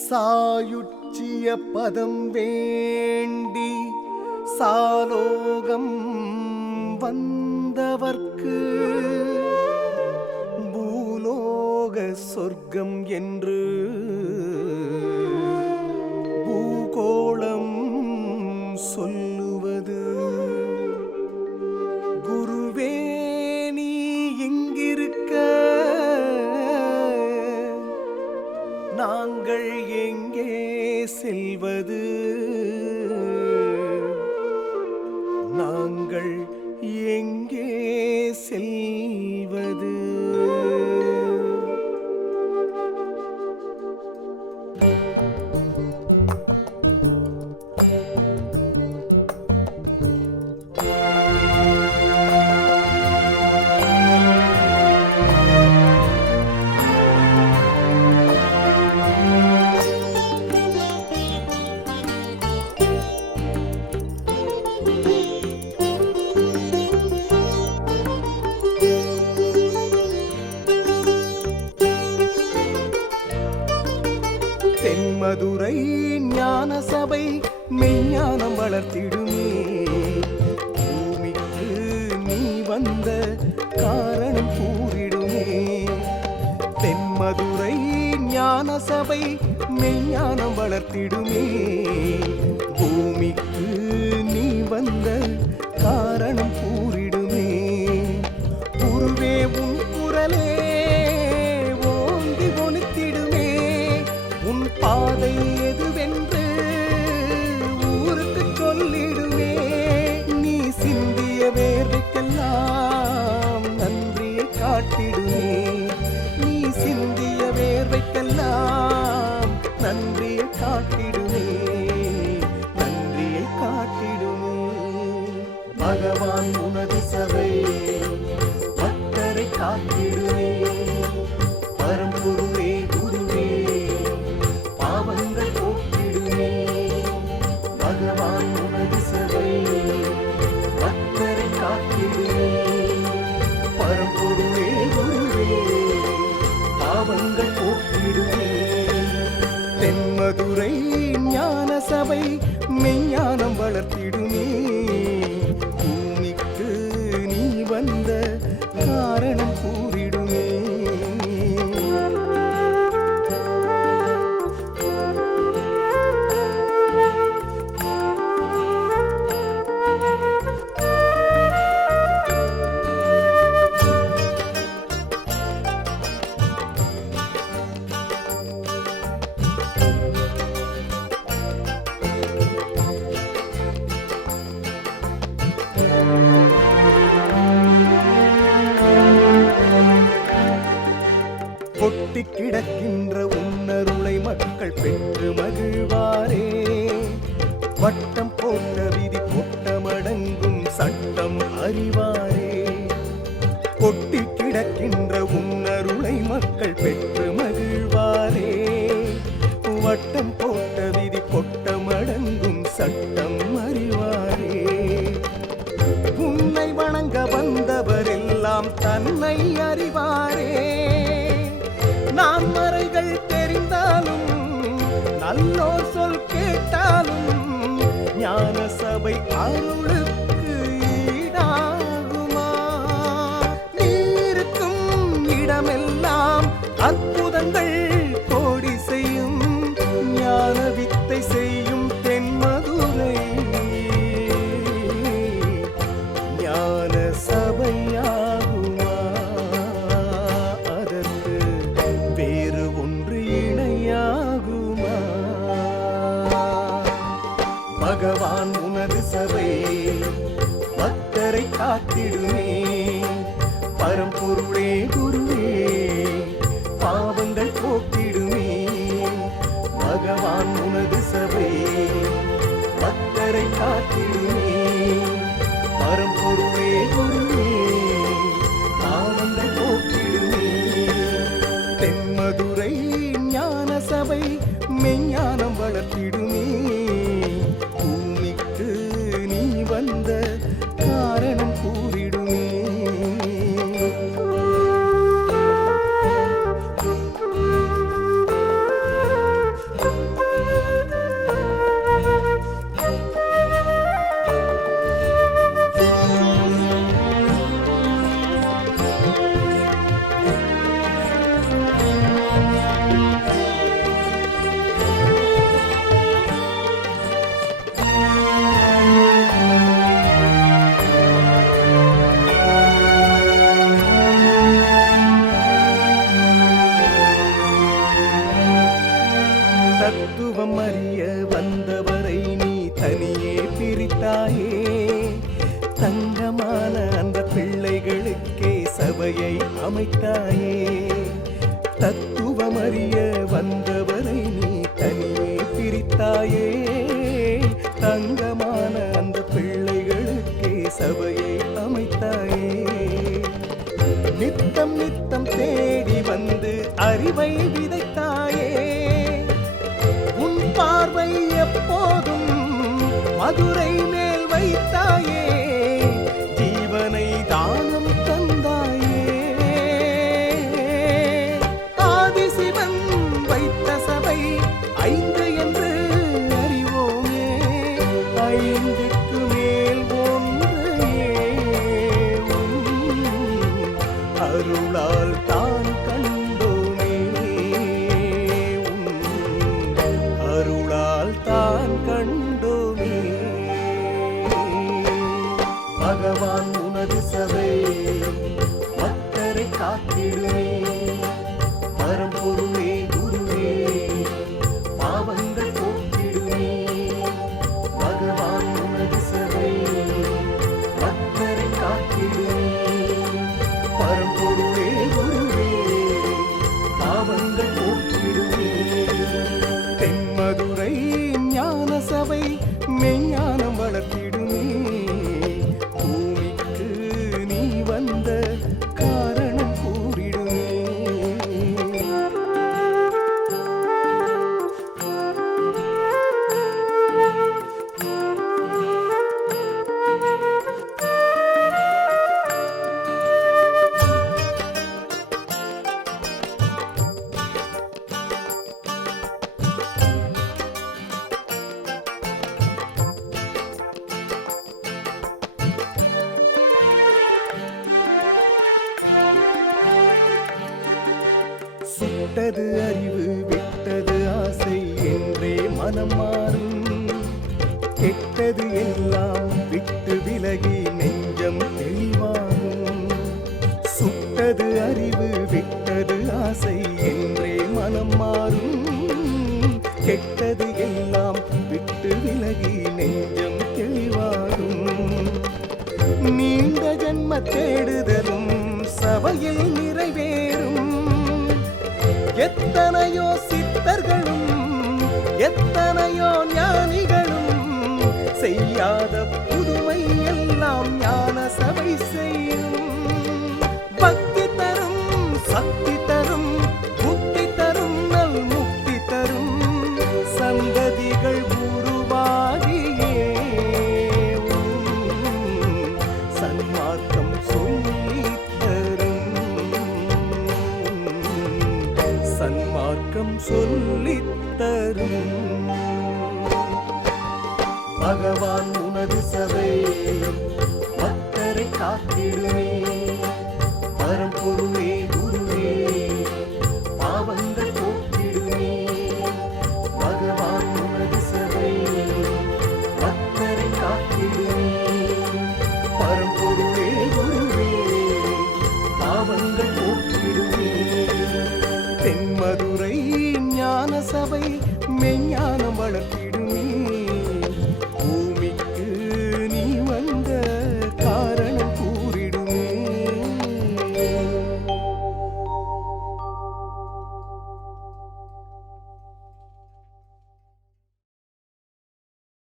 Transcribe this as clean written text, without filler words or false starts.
சாயுச்சிய பதம் வேண்டி சாலோகம் வந்தவர்க்கு பூலோக சொர்க்கம் என்று பூகோளம் சொல்லுவது. குருவே நீ இங்கிருக்க நாங்கள் எங்கே செல்வது? நாங்கள் எங்கே செல்வது? தென்மதுரை ஞான சபை மெய்ஞானம் வளர்த்திடுமே. பூமிக்கு நீ வந்த காரணம் கூறிடுமே. தென்மதுரை ஞான சபை மெய்ஞானம் வளர்த்திடுமே. பூமிக்கு நீ வந்த காரணம் கூறிடுமே. குருவே உன் குரலே பாதை எதுவென்று ஊருக்கு சொல்லிடுமே. நீ சிந்திய வேர்வைக்கெல்லாம் நன்றியை காட்டிடுமே. நீ சிந்திய வேர்வைக்கெல்லாம் நன்றியை காட்டிடுமே. நன்றியை காட்டிடுமே. பகவான் உனது சபை பக்தரை காத்திடுமே. பரம்பொருளே குருவே பாவங்கள் போக்கிடுமே. பகவான் உனது சபை பக்தரை காத்திடுமே. பரம்பொருளே குருவே பாவங்கள் போக்கிடுமே. தென்மதுரை ஞான சபை மெய்ஞானம் வளர்த்திடுமே. பூமிக்கு நீ வந்த காரணம் கூறிடுமே. கொட்டி கிடக்கின்ற உன்னருளை மக்கள் பெற்று மகிழ்வாரே. வட்டம் போட்ட விதி கொட்டமடங்கும் சட்டம் அறிவாரே. கொட்டி கிடக்கின்ற உன்னருளை மக்கள் பெற்று மகிழ்வாரே. வட்டம் போட்ட விதி கொட்டமடங்கும் சட்டம் அறிவாரே. உன்னை வணங்க வந்தவரெல்லாம் தன்னை அறிவாரே. நான் மறைகள் தெரிந்தாலும் நல்லோர் சொல் கேட்டாலும் ஞான சபை அருளுக்கு ஈடாகுமா? நீருக்கும் இடமெல்லாம் அற்புதங்கள் கோடி செய்யும் ஞான வித்தை செய்யும் தென்மதுரை ஞான சபையாகுமா? அதற்கு வேறு ஒன்று இணையாகுமா? பகவான் உனது சபை பக்தரை காத்திடுமே. பரம்பொருளே குருவே பாவங்கள் போக்கிடுமே. பகவான் உனது சபை பக்தரை காத்திடுமே. பரம்பொருளே குருவே பாவங்கள் போக்கிடுமே. தென்மதுரை ஞான சபை மெய்ஞானம் வளர்த்திடுமே. பூமிக்கு நீ வந்த காரணம் கூறிடுமே. சபையை அமைத்தாயே. தத்துவமறிய வந்தவரை நீ தனியே பிரித்தாயே. தங்கமான அந்த பிள்ளைகளுக்கே சபையை அமைத்தாயே. நித்தம் நித்தம் தேடி வந்து அறிவை விதைத்தாயே. உன் பார்வை எப்போதும் மதுரை மேல் வைத்தாயே. ஜீவனை தானம் தந்தாயே. ஆதிசிவன் வைத்த சபை 5 என்று அறிவோமே. 5க்கு மேல் ஒன்று அருளால் தான் கண்டோமே. அருளால் தான் கண்டோமே. பகவான் உனது சபை பக்தரை காத்திடுமே. பரம்பொருளே குருவே பாவங்கள் போக்கிடுமே. பகவான் உனது சபை பக்தரை காத்திடுமே. பரம்பொருளே குருவே பாவங்கள் போக்கிடுமே. தென்மதுரை ஞான சபை மெஞ்ஞானம் வளர்த்திடுமே. பூமிக்கு நீ வந்த காரணம் கூறிடுமே. சுட்டது அறிவு விட்டது ஆசை என்றே மனம் மாறும். கெட்டது எல்லாம் விட்டு விலகி நெஞ்சம் தெளிவாகும். சுட்டது அறிவு விட்டது ஆசை என்றே மனம் மாறும். கெட்டது எல்லாம் விட்டு விலகி நெஞ்சம் தெளிவாகும். நீண்ட ஜன்ம தேடுதலும் சபையில் நிறைவேறும். எத்தனையோ சித்தர்களும் எத்தனையோ ஞானிகளும் செய்யாத புதுமை எல்லாம் ஞான சபை செய்யும். பக்தி தரும் சக்தி தரும் முக்தி தரும் நல் முக்தி தரும் சந்ததிகள் உருவாகியே சன்மார்க்கம் சொல்லித் தரும். சன்மார்க்கம் சொல்லித் தரும். பகவான் உனது சபை பக்தரை காத்திடுமே. பரம்பொருளே குருவே பாவங்கள் போக்கிடுமே. பகவான் உனது சபை பக்தரை காத்திடுமே. பரம்பொருளே குருவே பாவங்கள் போக்கிடுமே. தென்மதுரை ஞான சபை மெஞ்ஞானம் வளர்த்திடும்.